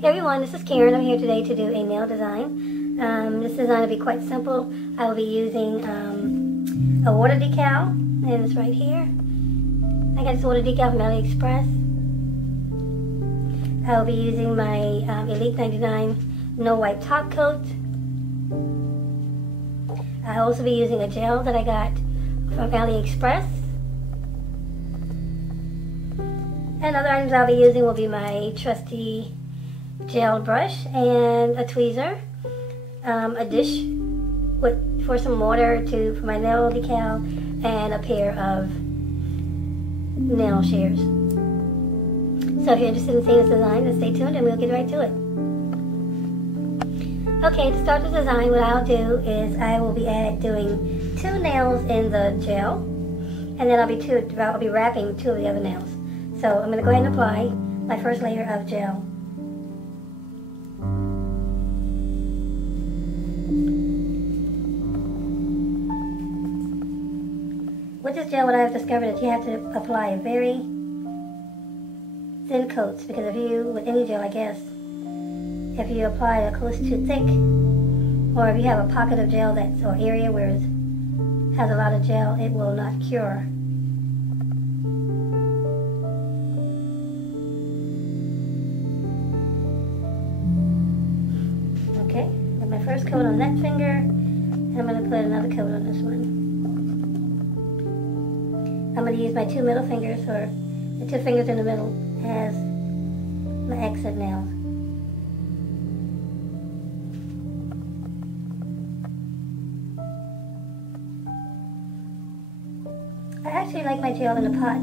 Hey everyone, this is Karen. I'm here today to do a nail design. This design will be quite simple. I will be using a water decal, and it's right here. I got this water decal from AliExpress. I will be using my Elite 99 No Wipe Top Coat. I'll also be using a gel that I got from AliExpress. And other items I'll be using will be my trusty gel brush and a tweezer, a dish for some water for my nail decal, and a pair of nail shears. So if you're interested in seeing this design, then stay tuned and we'll get right to it. Okay, to start the design, what I'll do is I will be doing 2 nails in the gel, and then I'll be wrapping 2 of the other nails. So I'm going to go ahead and apply my first layer of gel. With this gel, what I have discovered is you have to apply a very thin coats, because with any gel, I guess, if you apply a coat too thick, or if you have a pocket of gel or area where it has a lot of gel, it will not cure. Okay, got my first coat on that finger, and I'm going to put another coat on this one. I'm going to use my 2 middle fingers, or the 2 fingers in the middle, as my exit nail. I actually like my gel in a pot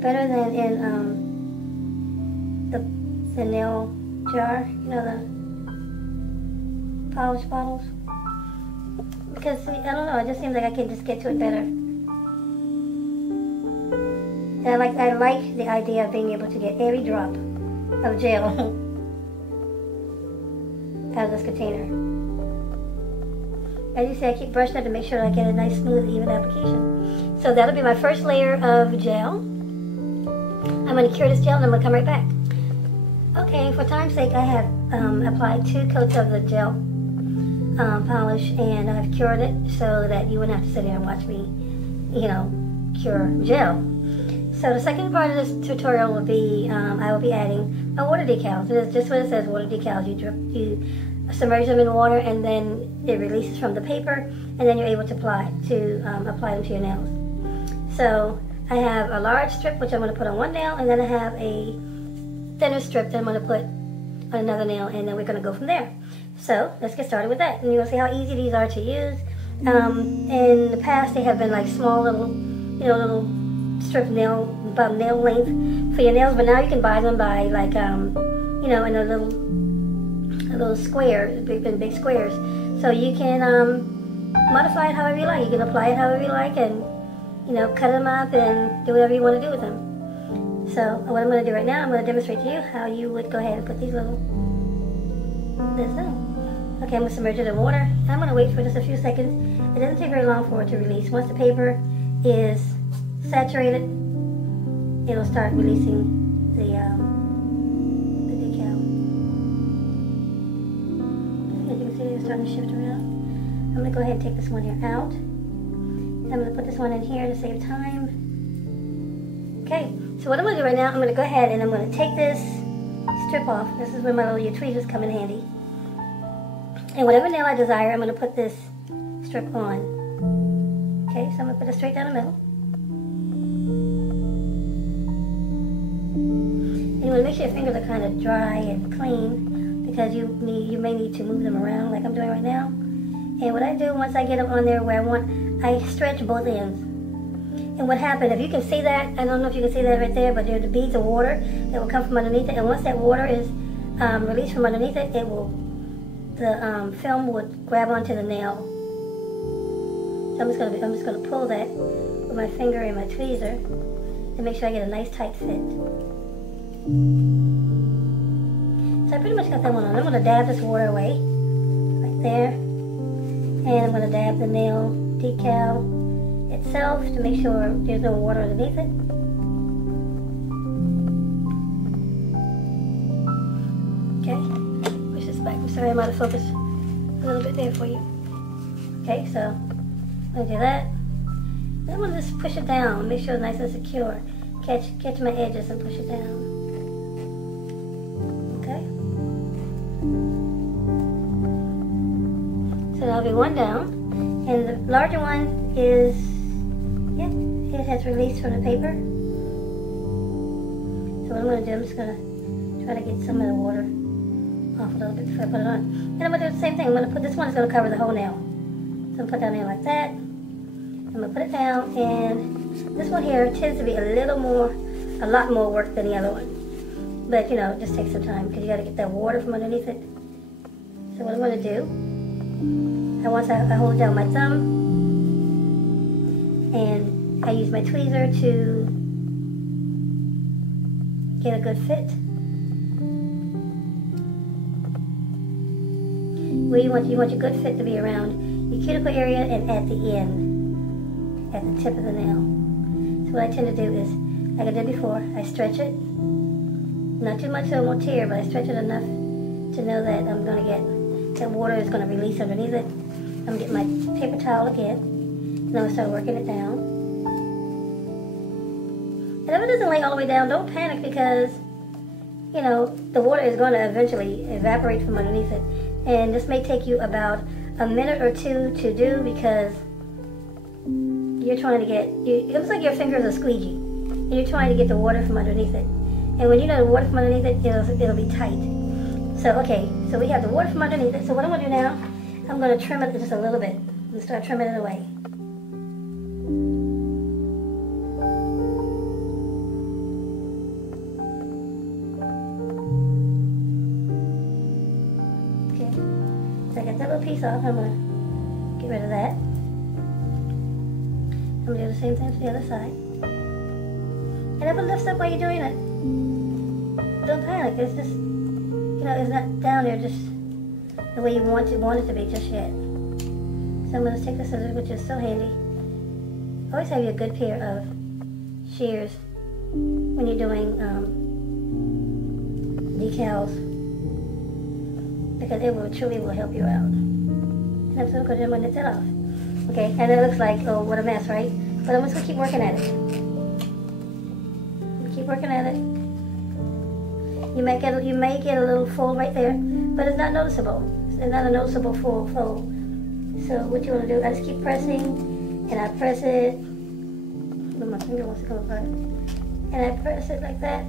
better than in the nail jar, you know, the polish bottles, because I don't know, it just seems like I can just get to it better. And I like the idea of being able to get every drop of gel out of this container. As you see, I keep brushing it to make sure I get a nice, smooth, even application. So that'll be my first layer of gel. I'm going to cure this gel and I'm going to come right back. Okay, for time's sake, I have applied 2 coats of the gel polish, and I've cured it so that you wouldn't have to sit here and watch me, cure gel. So the second part of this tutorial will be, I will be adding a water decal. So that's just what it says, water decals. You submerge them in water, and then it releases from the paper, and then you're able to apply them to your nails. So I have a large strip, which I'm going to put on one nail, and then I have a thinner strip that I'm going to put on another nail, and then we're going to go from there. So let's get started with that, and you'll see how easy these are to use. In the past, they have been like small little, little strip about nail length for your nails, but now you can buy them by like in a little square, big squares. So you can modify it however you like. You can apply it however you like, and cut them up and do whatever you want to do with them. So what I'm going to do right now, I'm going to demonstrate to you how you would go ahead and put this in. Okay, I'm going to submerge it in water, and I'm going to wait for just a few seconds. It doesn't take very long for it to release. Once the paper is saturated, it'll start releasing the decal. As you can see, it's starting to shift around. I'm going to go ahead and take this one here out. I'm going to put this one in here to save time. Okay, so what I'm going to do right now, I'm going to go ahead and I'm going to take this strip off. This is where my little tweezers come in handy. And whatever nail I desire, I'm going to put this strip on. Okay, so I'm going to put it straight down the middle. And you want to make sure your fingers are kind of dry and clean, because you may need to move them around like I'm doing right now. And what I do once I get them on there where I want, I stretch both ends. And what happened, if you can see that, I don't know if you can see that right there, but there's the beads of water that will come from underneath it. And once that water is released from underneath it, the film would grab onto the nail. So I'm just gonna pull that with my finger and my tweezer to make sure I get a nice tight fit. So I pretty much got that one on. I'm gonna dab this water away, right there. And I'm gonna dab the nail decal itself to make sure there's no water underneath it. Sorry, I'm out of focus a little bit there for you. Okay, so I'm going to do that. Then I'm going to just push it down, make sure it's nice and secure. Catch my edges and push it down. Okay. So that'll be one down. And the larger one is, it has released from the paper. So what I'm going to do, I'm just going to try to get some of the water off a little bit before I put it on. And I'm going to do the same thing. I'm going to put, this one is going to cover the whole nail. So I'm going to put down there like that. I'm going to put it down, and this one here tends to be a lot more work than the other one. But, you know, it just takes some time because you got to get that water from underneath it. So what I'm going to do, once I hold down my thumb, and I use my tweezer to get a good fit. Where you want your good fit to be around your cuticle area and at the end, at the tip of the nail. So what I tend to do is, like I did before, I stretch it. Not too much so it won't tear, but I stretch it enough to know that I'm going to get, that water is going to release underneath it. I'm going to get my paper towel again, and I'm going to start working it down. And if it doesn't lay all the way down, don't panic because, you know, the water is going to eventually evaporate from underneath it. And this may take you about a minute or two to do because you're trying to get, it looks like your fingers are squeegee. And you're trying to get the water from underneath it. And when you know the water from underneath it, it'll be tight. So, okay, so we have the water from underneath it. So what I'm going to do now, I'm going to trim it just a little bit. I'm going to start trimming it away. Okay, so I got that little piece off. I'm going to get rid of that. I'm going to do the same thing to the other side. And if it lifts up while you're doing it, don't panic. It's just, you know, it's not down there just the way you want it to be just yet. So I'm going to take the scissors, which is so handy. Always have you a good pair of shears when you're doing decals, because it will truly help you out. And I'm so good at knit that off. Okay, and it looks like, oh, what a mess, right? But I'm just going to keep working at it. Keep working at it. You may get a little fold right there, but it's not noticeable. It's not a noticeable fold. So what you want to do, I just keep pressing, and I press it. But my finger wants to come apart. And I press it like that.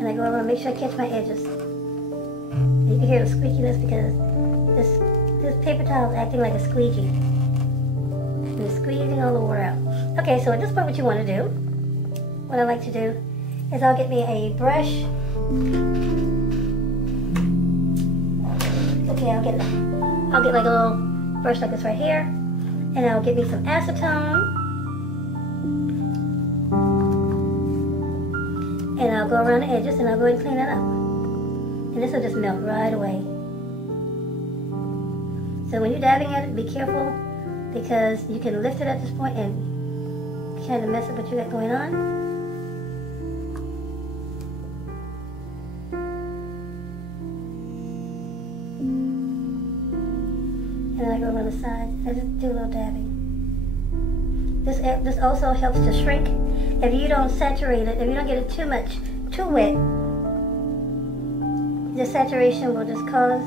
And I go over and make sure I catch my edges. And you can hear the squeakiness because this paper towel is acting like a squeegee. And it's squeezing all the water out. Okay, so at this point what you want to do, what I like to do, is I'll get me a brush. Okay, I'll get like a little brush like this right here. And I'll get me some acetone. And I'll go around the edges and I'll go ahead and clean that up. And this will just melt right away. So when you're dabbing at it, be careful because you can lift it at this point and kind of mess up what you got going on. And then I go around the sides. I just do a little dabbing. This also helps to shrink. If you don't saturate it, if you don't get it too wet, the saturation will just cause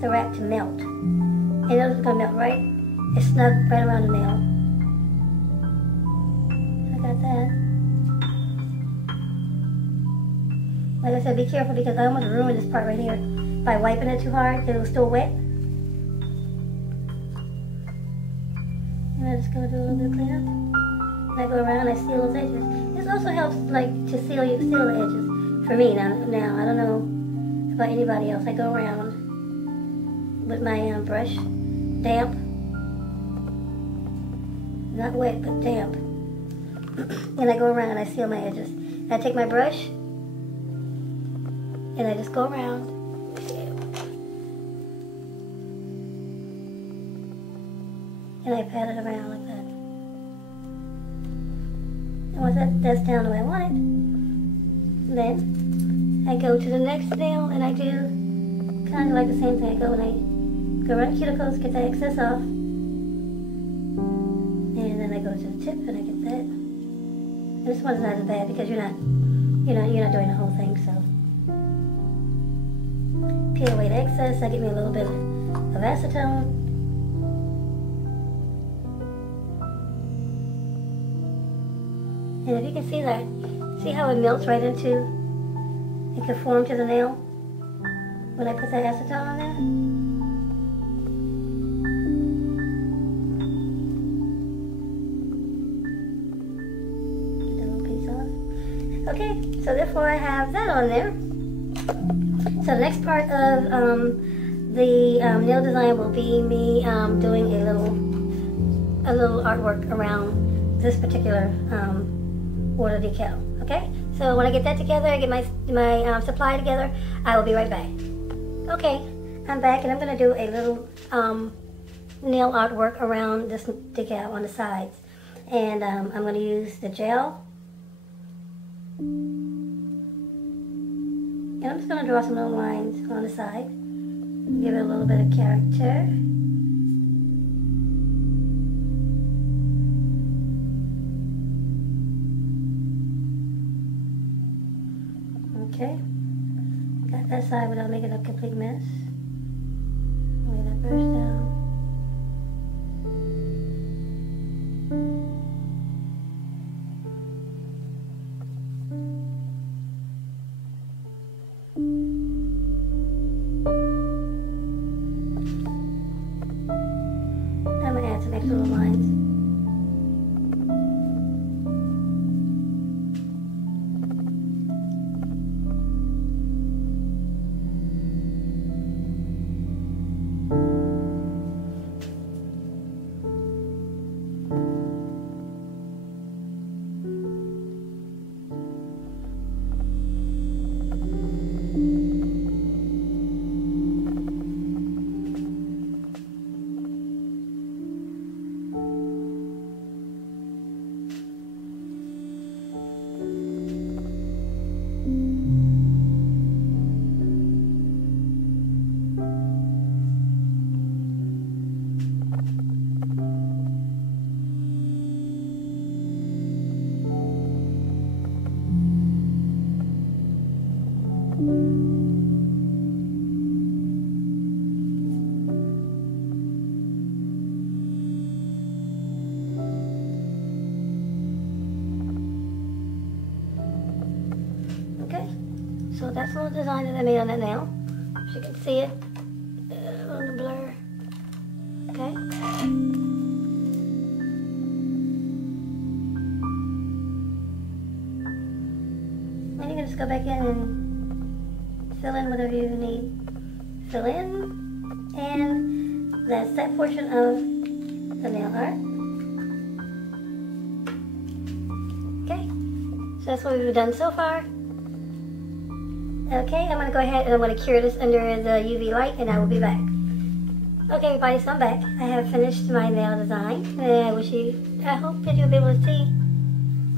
the wrap to melt. And it's going to melt right, it's snug right around the nail. I got that. Like I said, be careful because I almost ruined this part right here by wiping it too hard because it was still wet. And I just go do a little bit of cleanup. And I go around and I seal those edges. This also helps like to seal the edges. For me now I don't know about anybody else. I go around with my brush, damp, not wet but damp. And I go around and I seal my edges. And I take my brush and I just go around. And I pat it around like that. And once that's down the way I want it, then I go to the next nail and I do kind of like the same thing. I go and I go around the cuticles, get the excess off, and then I go to the tip and I get that. And this one's not as bad because you're not doing the whole thing. So peel away the excess. I get me a little bit of acetone. And if you can see that, see how it melts right into and conform to the nail when I put that acetone on there? Get that little piece off. Okay, so therefore I have that on there. So the next part of the nail design will be me doing a little artwork around this particular water decal. Okay, so when I get that together, I get my supply together, I will be right back. Okay, I'm back and I'm going to do a little nail artwork around this decal on the sides. And I'm going to use the gel. And I'm just going to draw some little lines on the side. Give it a little bit of character. Okay. Got that side without making a complete mess. Lay that brush down. I'm going to add some extra little lines. So that's a little design that I made on that nail. As you can see it on the blur. Okay. And you can just go back in and fill in whatever you need. Fill in. And that's that portion of the nail art. Okay. So that's what we've done so far. Okay, I'm going to go ahead and I'm going to cure this under the UV light and I will be back. Okay everybody, so I'm back. I have finished my nail design and I hope that you'll be able to see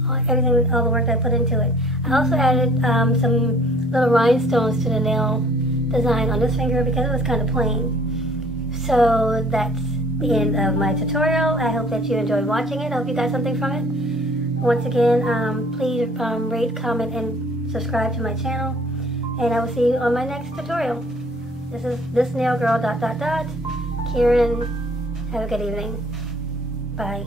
all the work that I put into it. I also added some little rhinestones to the nail design on this finger because it was kind of plain. So that's the end of my tutorial. I hope that you enjoyed watching it. I hope you got something from it. Once again, please rate, comment, and subscribe to my channel. And I will see you on my next tutorial. This is this nail girl ... Karen. Have a good evening. Bye.